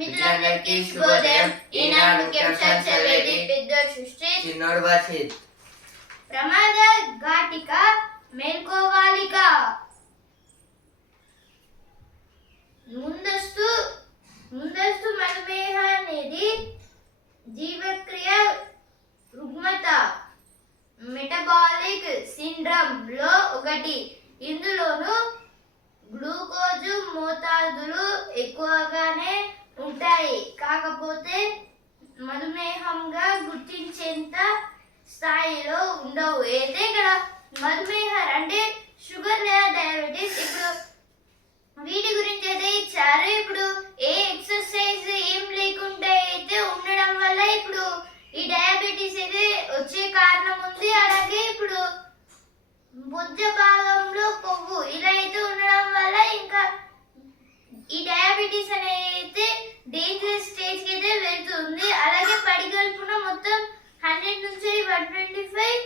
మిత్రులందరికీ శుభోదయం. ఈనాడు ముఖ్యాంశాలు చదివేది పెద్దోడు సృష్టి చిన్నోడు వర్షిత్ ప్రమాద ఘాటిక మేల్కోవాలిక. ముందస్తు ముందస్తు మధుమేహ అనేది జీవక్రియ రుగ్మత. మెటబాలిక్ సిండ్రమ్లో ఒకటి. ఇందులోను గ్లూకోజు మోతాదులు ఎక్కువగానే ఉంటాయి. కాకపోతే మధుమేహంగా గుర్తించేంత స్థాయిలో ఉండవు. అయితే ఇక్కడ మధుమేహం అంటే షుగర్ లేదా డయాబెటీస్. ఇప్పుడు వీటి గురించి అయితే ఇచ్చారు ఇప్పుడు ఏ ఎక్సర్సైజ్ ఏం లేకుండా అయితే ఉండడం వల్ల ఇప్పుడు ఈ డయాబెటీస్ అయితే వచ్చే కారణం ఉంది. అలాగే ఇప్పుడు బుద్ధ భాగంలో కొవ్వు ఇలా అయితే ఉండడం వల్ల ఇంకా ఈ డయాబెటీస్ అనేది అయితే డేంజర్ స్టేజ్కి అయితే వెళ్తుంది. అలాగే పడిగల్పున మొత్తం హండ్రెడ్ నుంచి వన్ ట్వంటీ ఫైవ్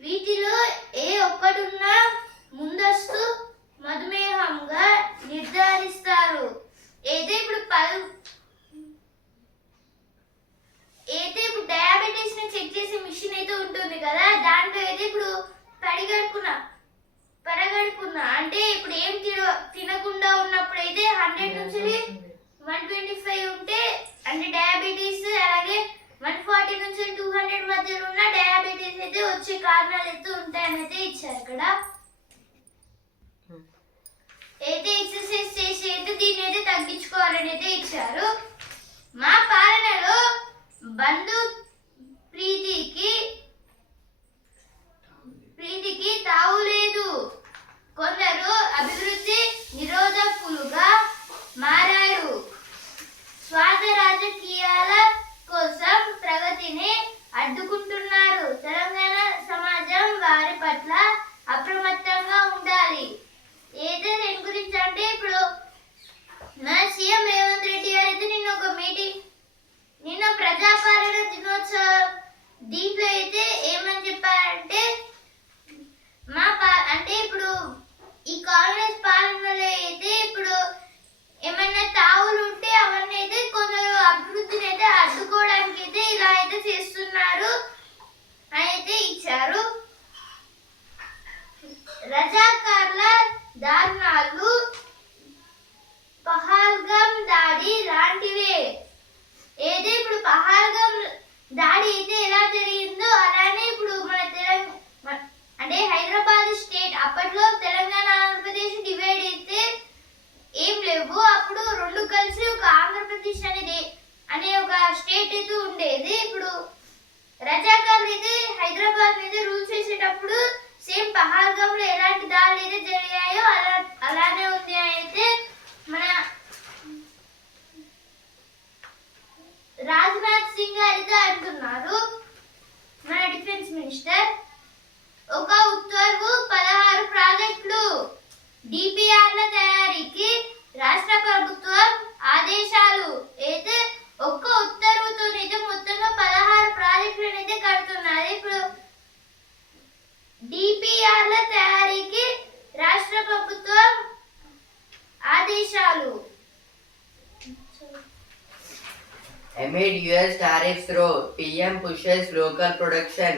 వీటిలో ఏ ఒక్కడున్నా ముందస్తు మధుమేహంగా నిర్ధారిస్తారు. అయితే ఇప్పుడు పలు అయితే ఇప్పుడు డయాబెటీస్ని చెక్ చేసే మిషన్ అయితే ఉంటుంది కదా దాంట్లో అయితే ఇప్పుడు పడిగడుపున పరగడుపున అంటే ఇప్పుడు ఏం తిన తినకుండా ఉన్నప్పుడు అయితే హండ్రెడ్ నుంచి వన్ ట్వంటీ ఫైవ్ ఉంటే అంటే డయాబెటీస్ అలాగే వన్ ఫార్టీ నుంచి టూ హండ్రెడ్ మధ్యలో ఉన్న డయాబెటీస్ అయితే వచ్చే కారణాలు అయితే ఉంటాయని అయితే ఇచ్చారు ఇక్కడ. అయితే ఎక్సర్సైజ్ చేసి అయితే దీన్ని అయితే తగ్గించుకోవాలని అయితే ఇచ్చారు. మా పాలనలో బంధు ప్రీతికి ప్రీతికి తావు లేదు కొందరు అభివృద్ధి నిరోధకులుగా మారారు. స్వార్థ రాజకీయాల కోసం ప్రగతిని అడ్డుకుంటున్నారు. తెలంగాణ సమాజం వారి పట్ల అప్రమత్తంగా ఉండాలి. ఏదో దేని గురించి అంటే ఇప్పుడు నా సీఎం రేవంత్ రెడ్డి గారు అయితే నిన్న ఒక మీటింగ్ నిన్న ప్రజాపాలన దినోత్సవం దీంట్లో అయితే ఏమని చెప్పారంటే మా పా అంటే ఇప్పుడు ఈ కాంగ్రెస్ పాలనలో అయితే ఇప్పుడు ఏమైనా తావులు ఉంటే అవన్నీ అయితే కొందరు అభివృద్ధిని అయితే అడ్డుకోవడానికి అయితే ఇలా అయితే చేస్తున్నారు అని అయితే ఇచ్చారు. రజాకార్ల దారుణాలు పహాల్గం దాడి లాంటివే. ఏదో ఇప్పుడు పహాల్గం దాడి అయితే ఎలా జరిగిందో అలానే ఇప్పుడు మన తెలంగాణ అంటే హైదరాబాద్ స్టేట్ అప్పట్లో తెలంగాణ ఆంధ్రప్రదేశ్ డివైడ్ అయితే ఏం లేవు. అప్పుడు రెండు కలిసి ఒక ఆంధ్రప్రదేశ్ అనేది అనే ఒక స్టేట్ అయితే ఉండేది. ఇప్పుడు రజాకార్లు అయితే హైదరాబాద్ మీద రూల్స్ చేసేటప్పుడు సేమ్ పహాల్గంలో ఎలాంటి దాడులు అయితే జరిగాయో అలా అలానే ఉంది అయితే మన రాజ్నాథ్ సింగ్ గారు అయితే అంటున్నారు. మన డిఫెన్స్ మినిస్టర్ ఒక ఉత్తర్వు పదహారు ప్రాజెక్టులు. డిపిఆర్ల తయారీకి రాష్ట్ర ప్రభుత్వం ఆదేశాలు. అయితే ఒక్క ఉత్తర్వుతో అయితే మొత్తంగా పదహారు ప్రాజెక్టులను అయితే కడుతున్నారు. ఇప్పుడు డిపిఆర్ల తయారీకి రాష్ట్ర ప్రభుత్వం ఆదేశాలు. Amid US tariffs రో PM pushes local production.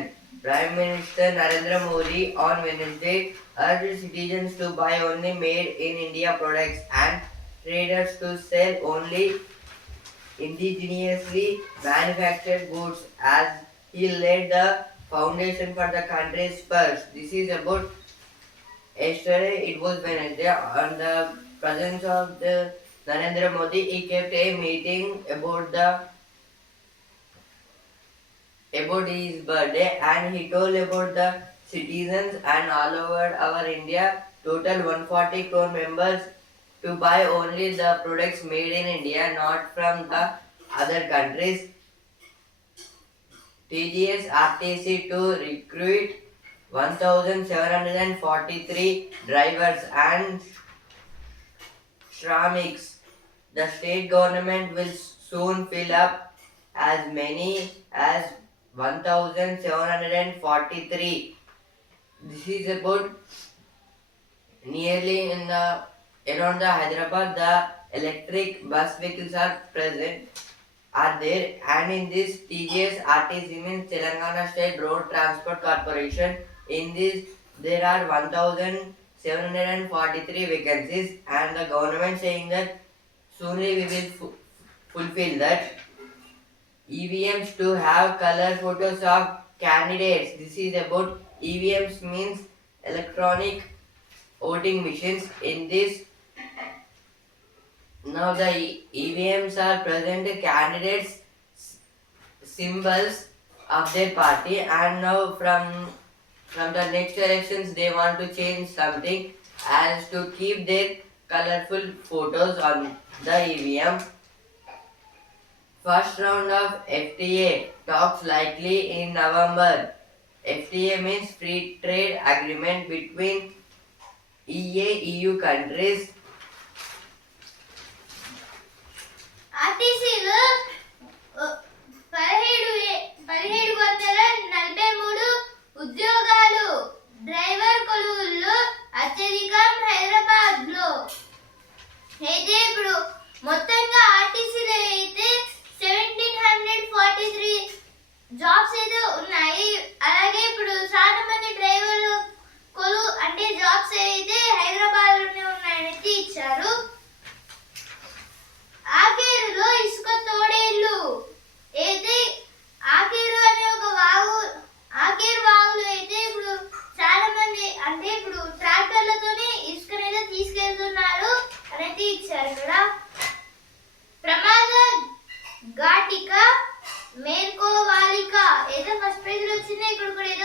Prime Minister Narendra Modi on Wednesday urged citizens to buy only made in India products and traders to sell only indigenously manufactured goods as he laid the foundation for the country's first. This is about yesterday, it was Wednesday, on the presence of the Narendra Modi, he kept a meeting about the about his birthday and he told about the citizens and all over our India total 140 crore members to buy only the products made in India not from the other countries. TGS RTC to recruit 1743 drivers and Shramiks. The state government will soon fill up as many as 1743. This is about nearly in the around the Hyderabad, the electric bus vehicles are present, are there, and in this TGS RTC means Telangana State Road Transport Corporation. In this, there are 1,743 vacancies, and the government saying that soonly we will fulfill that. EVMs to have color photos of candidates. This is about EVMs means electronic voting machines. In this, now the EVMs are present candidates symbols of their party, and now from from the next elections they want to change something as to keep their colorful photos on the EVM. First round of FTA talks likely in November. FTA means free trade agreement between EA EU countries.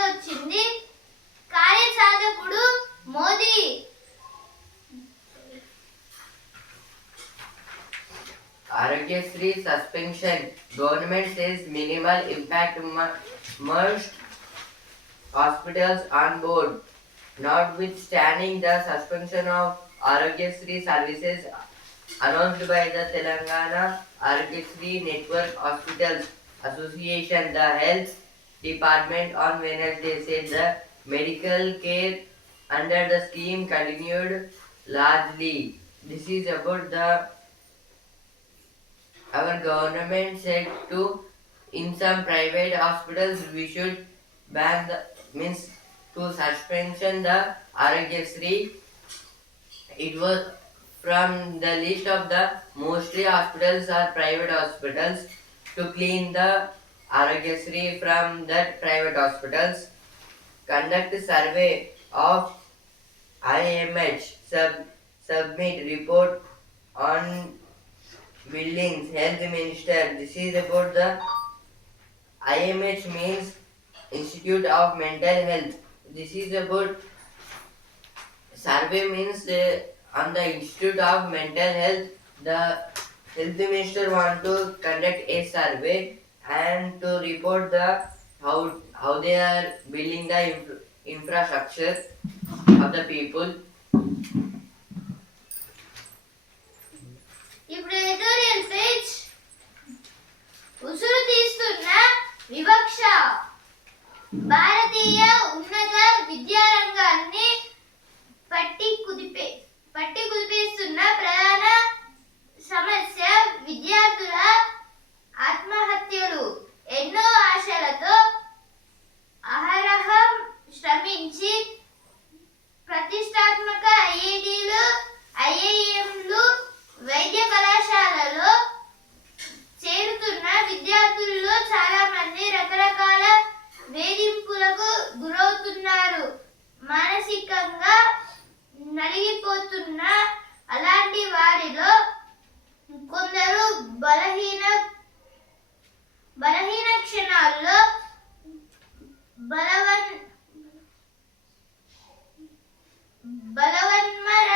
వచ్చింది కార్యసాధకుడు Modi Aragyasri suspension. Government says minimal impact mu- hospitals on board. Notwithstanding the suspension of Aragyasri services announced by the Telangana Aragyasri Network Hospitals Association, the Health Department on Wednesday said the medical care under the scheme continued largely. This is about the our government said to in some private hospitals we should ban the means to suspension the Aragyasri. It was from the list of the mostly hospitals are private hospitals to clean the Aragyasri from that private hospitals. Conduct survey of IMH sub submit report on buildings. Health minister this is about the imh means institute of mental health. This is about survey means uh, on the institute of mental health the health minister want to conduct a survey and to report the how how they are building the infra- infrastructure of the people. ఇప్పుడు editorial page. ఉసురు తీస్తున్న వివక్ష. భారతీయ ఉన్నత విద్యారంగాన్ని పట్టి కుదిపే పట్టి కుదిపేస్తున్న ప్రధాన సమస్య విద్యార్థుల అగత్యులు ఎన్నో ఆశలతో అహరహం శ్రమించి ప్రతిష్టాత్మక ఐఐటీలు ఐఐఎంలు వైద్య కళాశాలలో చేరుతున్న విద్యార్థుల్లో చాలా మంది రకరకాల వేధింపులకు గురవుతున్నారు. మానసికంగా నలిగిపోతున్న అలాంటి వారిలో కొందరు బలహీన బలహీన క్షణాల్లో బలవన్ బలవన్మర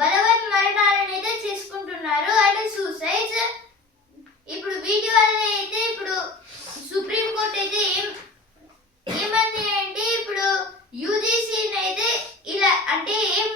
బలవన్ మరణాలను అయితే చేసుకుంటున్నారు. అంటే సూసైడ్స్ ఇప్పుడు వీటి వల్ల అయితే ఇప్పుడు సుప్రీం కోర్ట్ అయితే ఏం ఏమంది అంటే ఇప్పుడు యూజీసీని అయితే ఇలా అంటే ఏం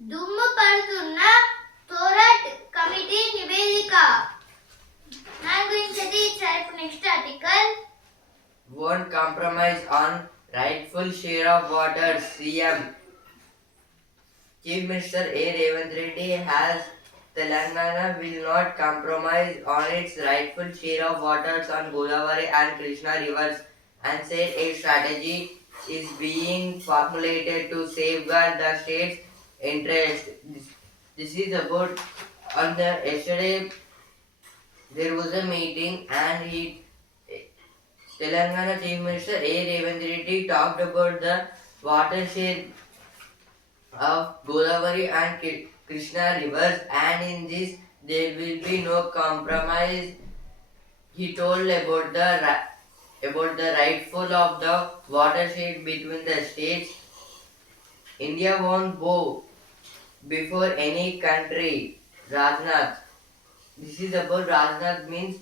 దుమ్ము పడుతున్న తోరట్ కమిటీ నివేదిక దాని గురించి అయితే ఇచ్చారు ఇప్పుడు next article Won't compromise on rightful share of water. CM Chief Minister A. Revanth Reddy has Telangana will not compromise on its rightful share of waters on Godavari and Krishna rivers and said a strategy is being formulated to safeguard the state's interest. This, this is about on the yesterday there was a meeting and he eh, Telangana Chief Minister A. Revanth talked about the watershed of Godavari and Krishna rivers and in this there will be no compromise. He told about the about the rightful of the watershed between the states. India won't bow before any country. Rajnath. This is about Rajnath means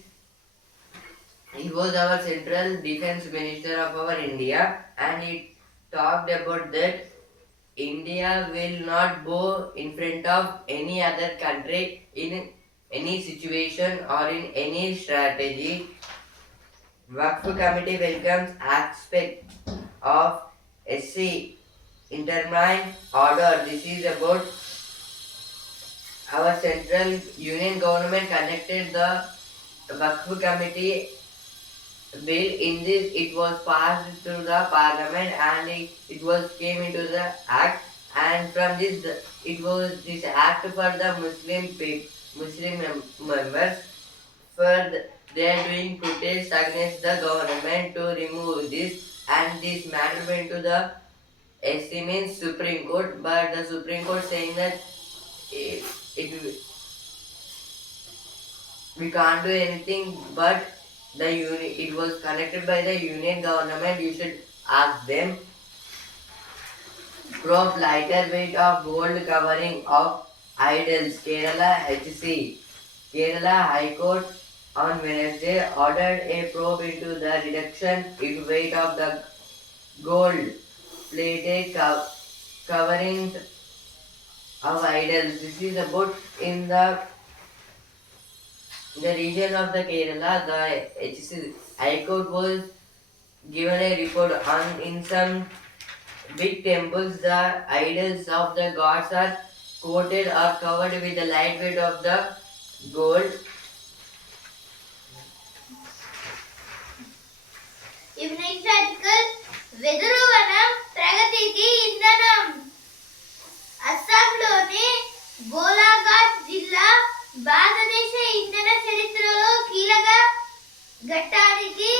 he was our central defense minister of our India and he talked about that India will not go in front of any other country in any situation or in any strategy. Waqf committee welcomes aspect of SC intermine order. This is about our central union government conducted the Waqf committee bill. In this it was passed through the parliament and it, it was came into the act. And from this it was this act for the muslim pe- muslim mem- members. For the, they are doing protest against the government to remove this and this matter went to the SC means Supreme Court, but the Supreme Court saying that it, it we can't do anything but the uni- it was connected by the union government. You should ask them. Probe lighter weight of gold covering of idols. Kerala HC. Kerala High Court on Wednesday ordered a probe into the reduction in weight of the gold plated co- coverings of idols. This is about in the the region of the Kerala. The HC High Court was given a report on in some big temples the idols of the gods are coated or covered with the light weight of the gold. ಇವನ ಈ circle ವೆದುರುವನ ಪ್ರಗತಿಗೆ అస్సాంలోని గోలాఘాట్ జిల్లా భారతదేశ ఇంధన చరిత్రలో కీలక ఘట్టానికి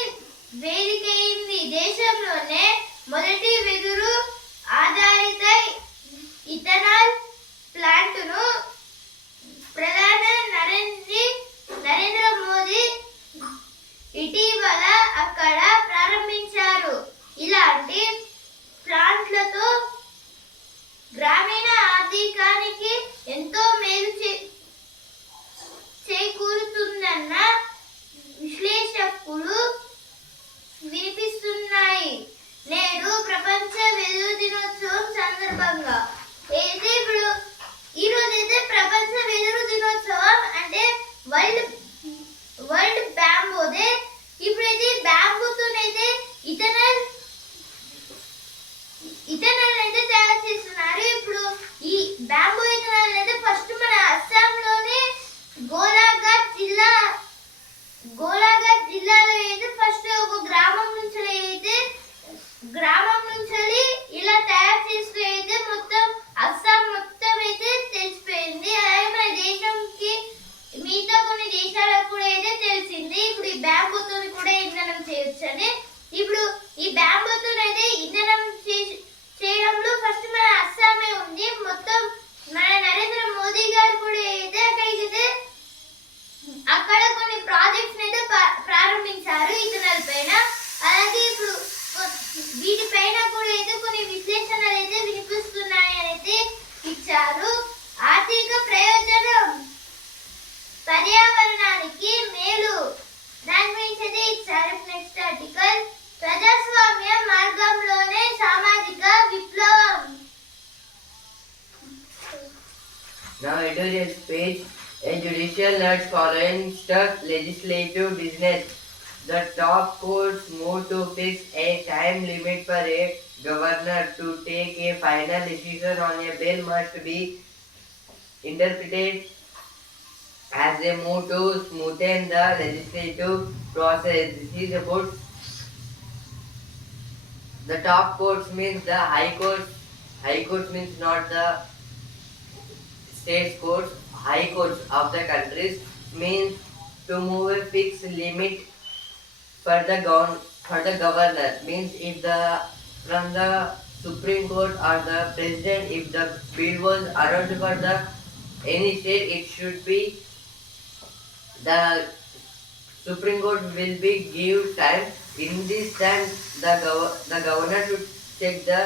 వేదికైంది దేశంలోనే మొదటి వెదురు ఆధారిత ఇథనాల్ ప్లాంటును ప్రధాన నరేంద్ర నరేంద్ర మోదీ ఇటీవల అక్కడ ప్రారంభించారు. ఇలాంటి ప్లాంట్ ఎంతో మేలు చే- చేకూరుతుందన్న విశ్లేషకులు వినిపిస్తున్నాయి. నేడు ప్రపంచ వెదురు దినోత్సవం సందర్భంగా. అయితే ఇప్పుడు ఈ అయితే ప్రపంచ వెదురు దినోత్సవం అంటే వరల్డ్ వరల్డ్ బ్యాంబోదే. ఇప్పుడైతే బ్యాంబూతోనైతే ఇథనల్ ఇథనల్ అయితే తయారు చేస్తున్నారు. ఇప్పుడు ఈ బ్యాంబూ ఇథనల్ అయితే ఫస్ట్ మన అస్సాంలోనే గోలాఘాట్ జిల్లా గోలాఘాట్ జిల్లాలో అయితే ఫస్ట్ ఒక గ్రామం నుంచి అయితే గ్రామం నుంచి ఇలా తయారు చేస్తూ అయితే మొత్తం అస్సాం మొత్తం అయితే తెలిసిపోయింది. అలాగే మన దేశంకి మిగతా కొన్ని దేశాలకు కూడా అయితే తెలిసింది. ఇప్పుడు ఈ బ్యాంబూతో కూడా ఇంధనం చేయొచ్చని. ఇప్పుడు ఈ బ్యాంబూతో అయితే ఇంధనం చేసి చేయడంలో ఫస్ట్ మన అస్సామే ఉంది. మొత్తం మన నరేంద్ర మోదీ గారు కూడా అయితే అక్కడికి అక్కడ కొన్ని ప్రాజెక్ట్స్ అయితే ప్రారంభించారు ఇథనాల్ పైన. అలాగే ఇప్పుడు వీటిపైన కూడా అయితే కొన్ని విశ్లేషణలు అయితే వినిపిస్తున్నాయి అయితే ఇచ్చారు. ఆర్థిక ప్రయోజనం పర్యావరణానికి మేలు. దాని గురించి అయితే ఇచ్చారు. Next article ప్రజాస్వామ్య మార్గంలోనే సామాజిక విప్లవం Now editorial page. A judicial nudge following stuck legislative business. The top courts moved to fix a time limit for a governor to take a final decision on a bill must be interpreted as a move to smoothen the legislative process. This is about the top courts means the high courts. High courts means not the state courts, high courts of the countries means to move a fixed limit for the govern for the governor means if the from the Supreme Court or the president if the bill was announced for the any state it should be the Supreme Court will be give time in this time the gov- the governor should check the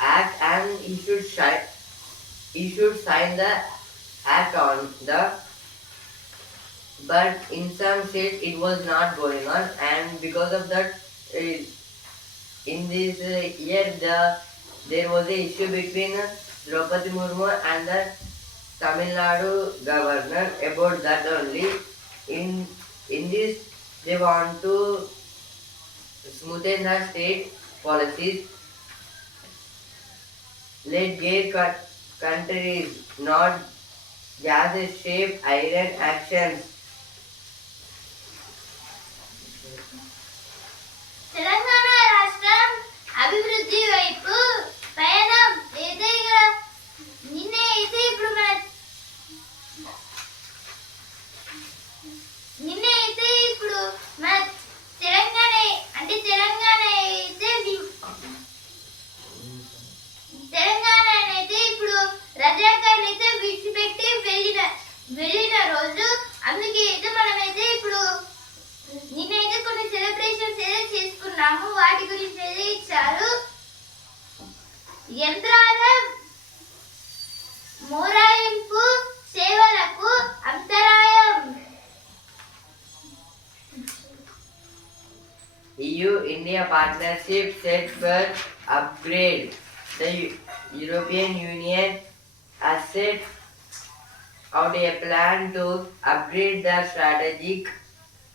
act and he should shi- he should sign the act on the but in some states it was not going on and because of that uh, in this uh, year the there was a issue between uh, Draupadi Murmu and the Tamil Nadu governor about that only. In in this they want to smoothen the state policies let gay co- countries not just shape iron actions. Telangana రాష్ట్రం అభివృద్ధి వైపు పయనం ఏదైనా నిన్నే అయితే ఇప్పుడు మన నిన్నే అయితే ఇప్పుడు మన తెలంగాణ అంటే partnership set for upgrade. The European Union has set out a plan to upgrade the strategic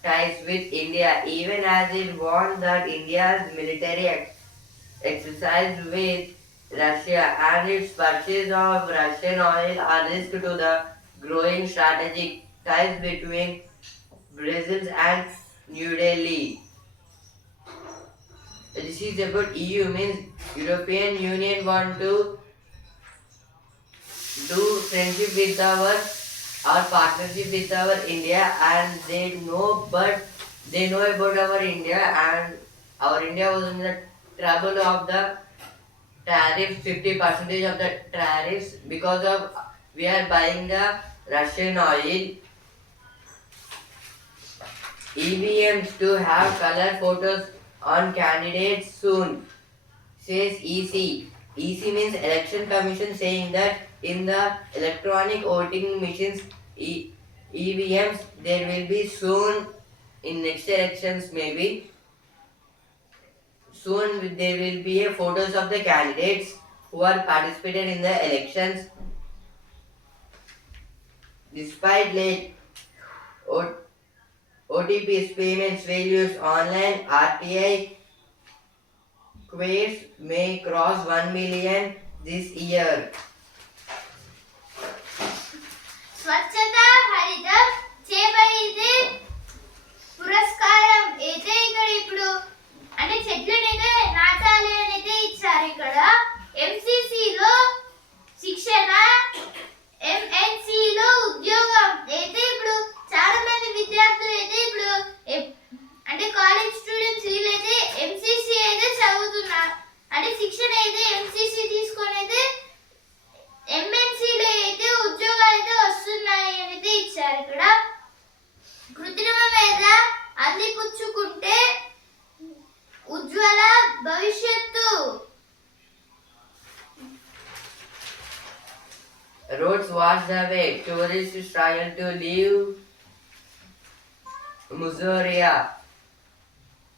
ties with India, even as it warned that India's military ex- exercise with Russia and its purchase of Russian oil are risk to the growing strategic ties between Brazil and New Delhi. This is about EU means European Union want to do friendship with our or partnership with our India and they know but they know about our India and our India was in the trouble of the tariffs 50 percentage of the tariffs because of we are buying the Russian oil. EVMs to have color photos on candidates soon, says EC. EC means Election Commission saying that in the electronic voting machines, e- EVMs, there will be soon in next elections maybe. Soon there will be a photos of the candidates who are participated in the elections. Despite late O- OTP's payments values online RTI queries may cross 1 million this year. స్వచ్ఛత హరిత చేపడితే పురస్కారం అయితే ఇక్కడ ఇప్పుడు? అంటే చెట్లనైతే నాటాలి అని అయితే ఇచ్చారు ఇక్కడ. ఎంసీసీలో శిక్షణ ఎంఎన్సిలో ఉద్యోగం అయితే ఇప్పుడు? చాలా మంది విద్యార్థులు అయితే ఇప్పుడు అంటే కాలేజ్ స్టూడెంట్స్ వీళ్ళైతే ఎంసీసీ అయితే చదువుతున్నారు. అంటే శిక్షణ అయితే ఎంసీసీ తీసుకొని అయితే ఎంఎన్సీలో అయితే ఉద్యోగాలు అయితే వస్తున్నాయి అని అయితే ఇచ్చారు ఇక్కడ. కృత్రిమ మీద అందిపుచ్చుకుంటే ఉజ్వల భవిష్యత్తు. Roads washed away. Tourists struggle to leave Muzoria.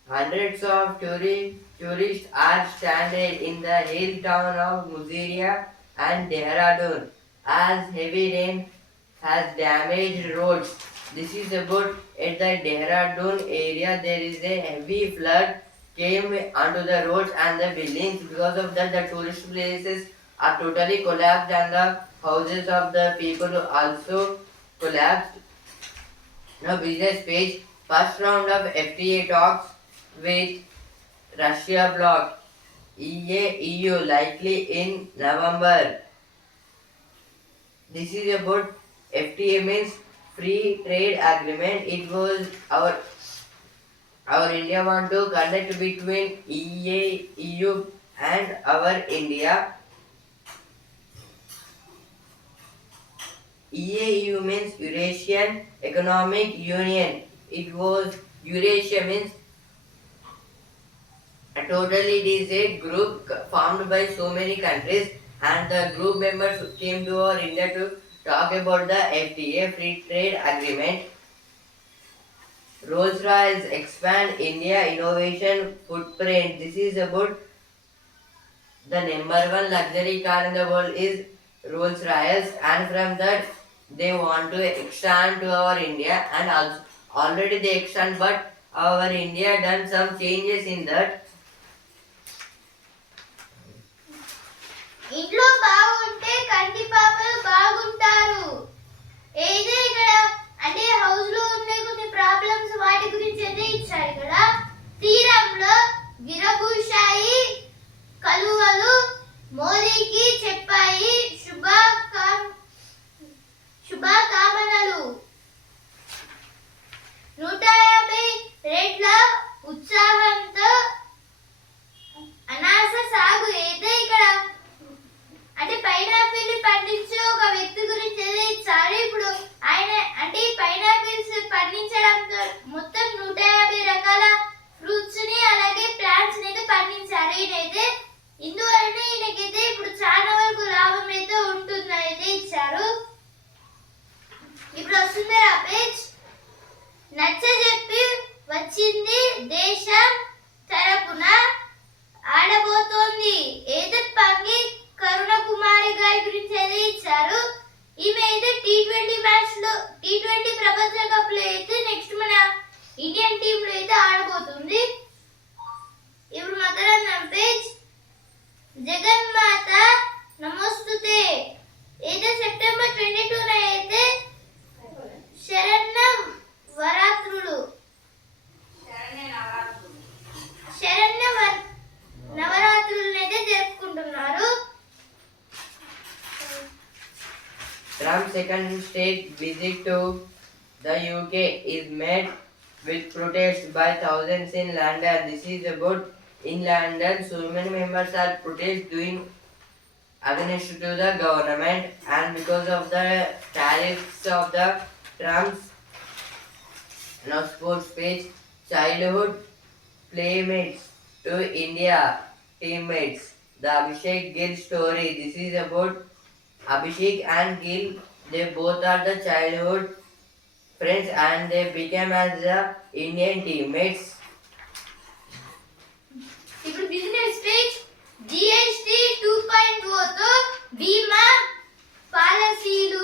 Hundreds of touri- tourists are stranded in the hill town of Muzeria and Dehradun as heavy rain has damaged roads. This is about at the Dehradun area there is a heavy flood came onto the roads and the buildings because of that the tourist places are totally collapsed and the houses of the people also collapsed. Now business page first round of FTA talks with Russia bloc EA EU likely in November. This is about FTA means free trade agreement. It was our our India want to conduct between EA EU and our India. EAU means Eurasian Economic Union. It was Eurasia means totally it is a group formed by so many countries and the group members came to our India to talk about the FTA free trade agreement. Rolls Royce expand India innovation footprint. This is about the number one luxury car in the world is Rolls Royce and from that they want to extend to our India and also already they extend but our India done some changes in that ఇంట్లో బాగుంటే కంటి పాపలు బాగుంటారు ఏదే ఇక్కడ అంటే హౌస్లో ఉండే కొన్ని ప్రాబ్లమ్స్ వాటి గురించి అయితే ఇచ్చారు ఇక్కడ తీరంలో విరబూషాయి కలువలు మోదీకి చెప్పాయి శుభాకాం శుభాకామనలు. నూట యాభై రేట్ల ఉత్సాహంతో అనాస సాగు అయితే ఇక్కడ అంటే పైనాపిల్ పండించే ఒక వ్యక్తి గురించి చాలా ఇప్పుడు ఆయన అంటే పైనాపిల్స్ పండించడంతో మొత్తం నూట యాభై రకాల ఫ్రూట్స్ని అలాగే ప్లాంట్స్ని అయితే పండించారు. ఈయనైతే ఇందువలన ఈయనకైతే ఇప్పుడు చాలా వరకు లాభం అయితే నచ్చజెప్పి వచ్చింది దేశం తరపున. ఆడబోతోంది. ఏదత్ పంగి కరుణ కుమారి గారి గురించి అయితే ఇచ్చారు. ఈమె అయితే టీ ట్వంటీ మ్యాచ్లో టీ ట్వంటీ ప్రపంచ కప్లో అయితే నెక్స్ట్ మన ఇండియన్ టీమ్లో అయితే ఆడబోతుంది. ఇప్పుడు మకరందం పేజ్ జగన్మాత నమోస్తుతే. అయితే సెప్టెంబర్ ట్వంటీ టూన అయితే వరాత్రులు శరణ్య వర్- నవరాత్రులను అయితే జరుపుకుంటున్నారు Trump's second state visit to the UK is met with protests by thousands in London. This is about in London. So many members are protest doing against to the government and because of the tariffs of the Trump's now sports page childhood playmates to India teammates. The Abhishek Gill story. This is about Abhishek and Gil. They both are the childhood friends and they became as the Indian teammates. ఇప్పుడు business page GST two point తో బీమా పాలసీలు